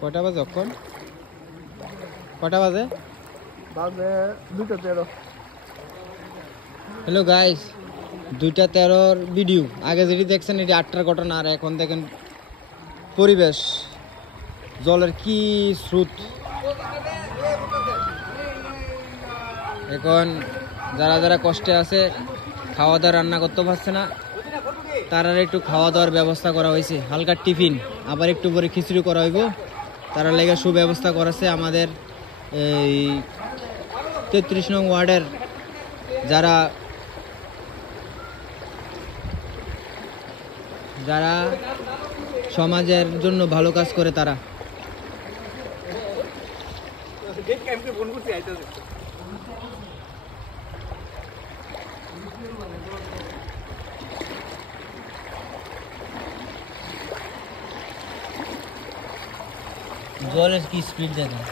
কটা বাজে এখন? কটা বাজে? বাজে 2:13। Hello guys, 2:13 video. আগে যেটি দেখছেন এটি 8টার ঘটনা, আর এখন দেখেন পরিবেশ, জলের কি স্রোত। এখন যারা যারা কষ্টে আছে, খাওয়া দাওয়া রান্না করতে পারছে না, তারা একটু খাওয়া দাওয়ার ব্যবস্থা করা হয়েছে। হালকা টিফিন, আবার একটু পরে খিচুড়ি করা হইব। তারা লেগে সুব্যবস্থা করেছে আমাদের এই 33 নং ওয়ার্ডের যারা যারা সমাজের জন্য ভালো কাজ করে তারা। জলের কি স্পিড দেখেন,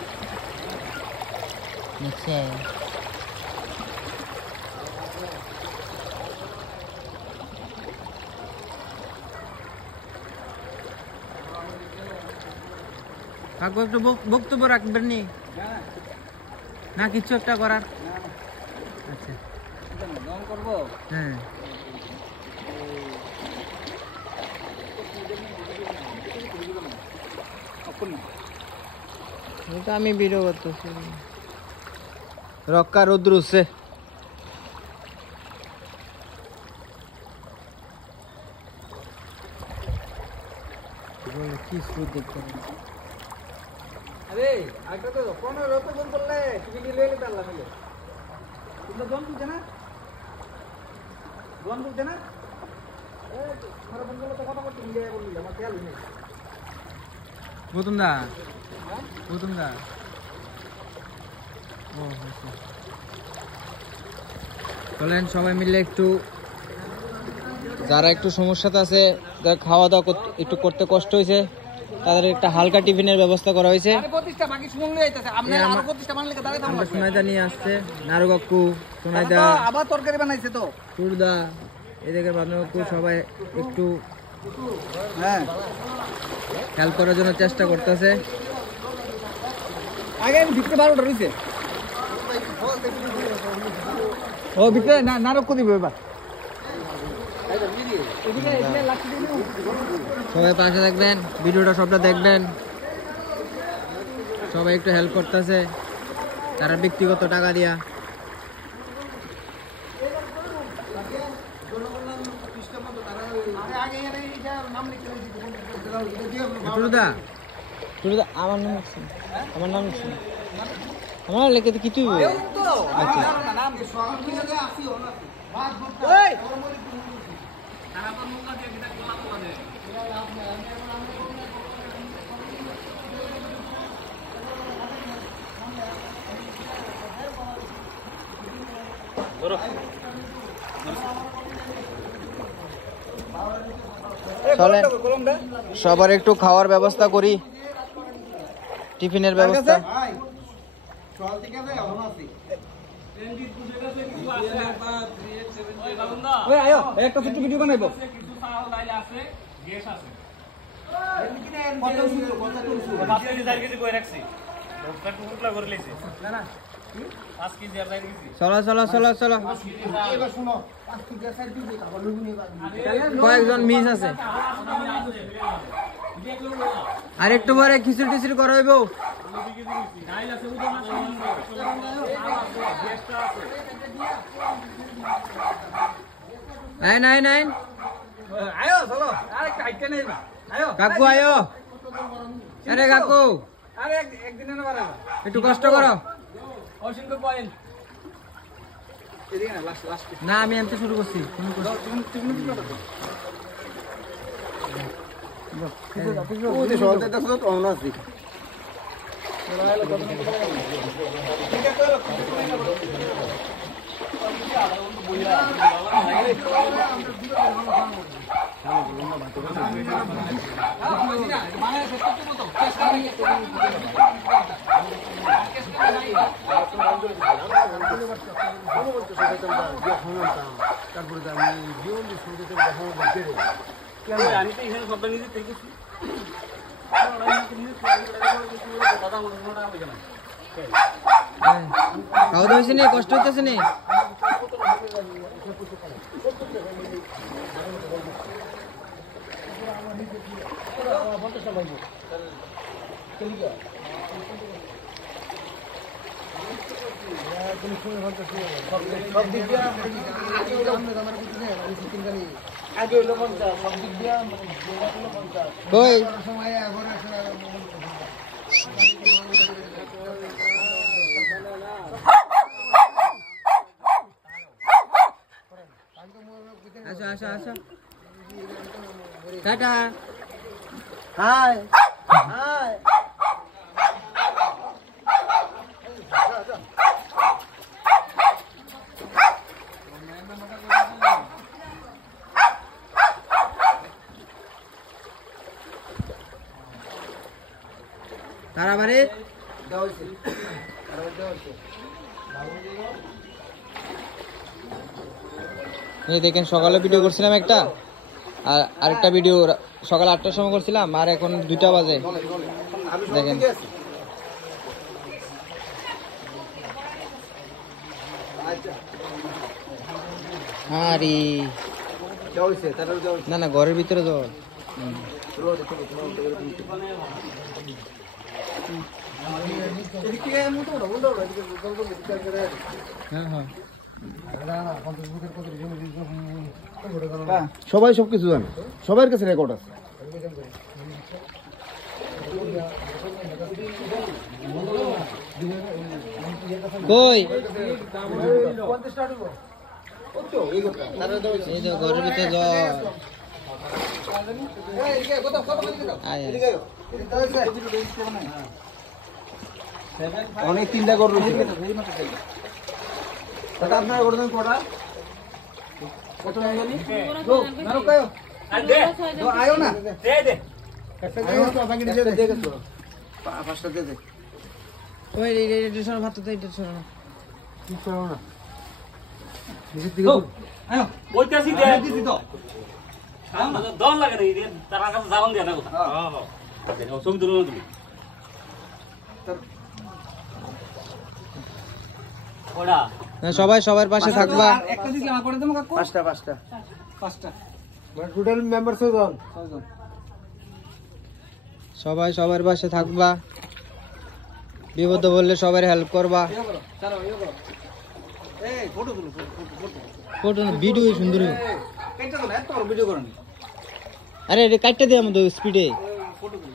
কাকু একটু বক্তব্য রাখবেন নি না কিছু একটা করার? আচ্ছা হ্যাঁ, এটা আমি ভিডিও করতেছি। রক্কা রোদ্র উঠছে। কি স্রোত দেখতে আরে আগে তো কোন রত কোন করলে তুমি কি লইলে তাল্লা মিলে তোমরা জন বুঝে না এ আমার ফোন করলে তো কথা বলতে মিলে বললি আমার খেয়াল নেই। গৌতম দা, গৌতম দা, ও চলেন সবাই মিলে একটু, যারা একটু সমস্যাতে আছে, যারা খাওয়া দাওয়া একটু করতে কষ্ট হয়েছে, তাদের একটা হালকা টিফিনের ব্যবস্থা করা হয়েছে। আমরা সোনাইদা নিয়ে আসছে, নারু কাকু, সোনাইদা, আবার তরকারি বানাইছে তো টুরদা, এদিকে বানু কাকু, সবাই একটু হেল্প করার জন্য চেষ্টা করতেছে। আগে আমি ভিতরে 12টা রয়েছে, ও ভিতরে নারক দিব এবার। সবাই পাশে থাকবেন, ভিডিওটা সবটা দেখবেন। সবাই একটু হেল্প করতেছে, তারা ব্যক্তিগত টাকা দিয়া। টুরুদা, টুরুদা, আমার নাম লিখছি, আমার নাম লিখছি, আমার লেখে তো কিছু। আচ্ছা চলেন সবার একটু খাওয়ার ব্যবস্থা করি, টিফিনের ব্যবস্থা। একটা ছোট্ট ভিডিও বানাইবো। চলো চলো চলো চলো, কয়েকজন মিস আছে, আর একটু পরে খিচুড়ি টিচুড়ি করা হইব। নাই নাই নাই, কাকু আয়ো, আরে কাকু একটু কষ্ট করো না, আমি আনতে শুরু করছি। তারপরে আমি জীবন শুনতে আমি তো এখানে সব নিজে থেকে খাওয়া দাওয়া হয়েছে নি? কষ্ট হইতেছে নি? কই আসো আসো আসো টাটা হাই হাই তারা বাড়ি এই দেখেন সকালে ভিডিও করছিলাম একটা, আর আরেকটা ভিডিও সকাল 8টার সময় করছিলাম, আর এখন 2টা বাজে। দেখেন আরে না না ঘরের ভিতরে জল। হ্যাঁ হ্যাঁ সবাই সবকিছু জানে, সবার কাছে রেকর্ড আছে। কই এই তো ঘরের ভিতরে জল। আয়, আয়। অনেক চিন্তা করবো আপনারা করবেন কটা কত জানি আয়ো না পাঁচটা দে দে ওই এটা সরো, ভাত তো এটা সরো না। না ওইটাছি দে দিছি তো দল লাগে রে তার কাছে যাওন দিয়া না কথা হ্যাঁ ও ছবি তুলো তুমি ওড়া না, সবাই সবার পাশে থাকবা। একটা দিলাম করে দেবো কাকু পাঁচটা টোটাল মেম্বার 6 জন সবাই সবার পাশে থাকবা, বিপদে বললে সবার হেল্প করবা। চলো ইয়ে করো এই ফটো তুলো ফটো না ভিডিও সুন্দর হবে। কেটে দাও এত বড় ভিডিও করনি আরে এটা কাটতে দে আমাদের স্পিডে। ফটো তুলো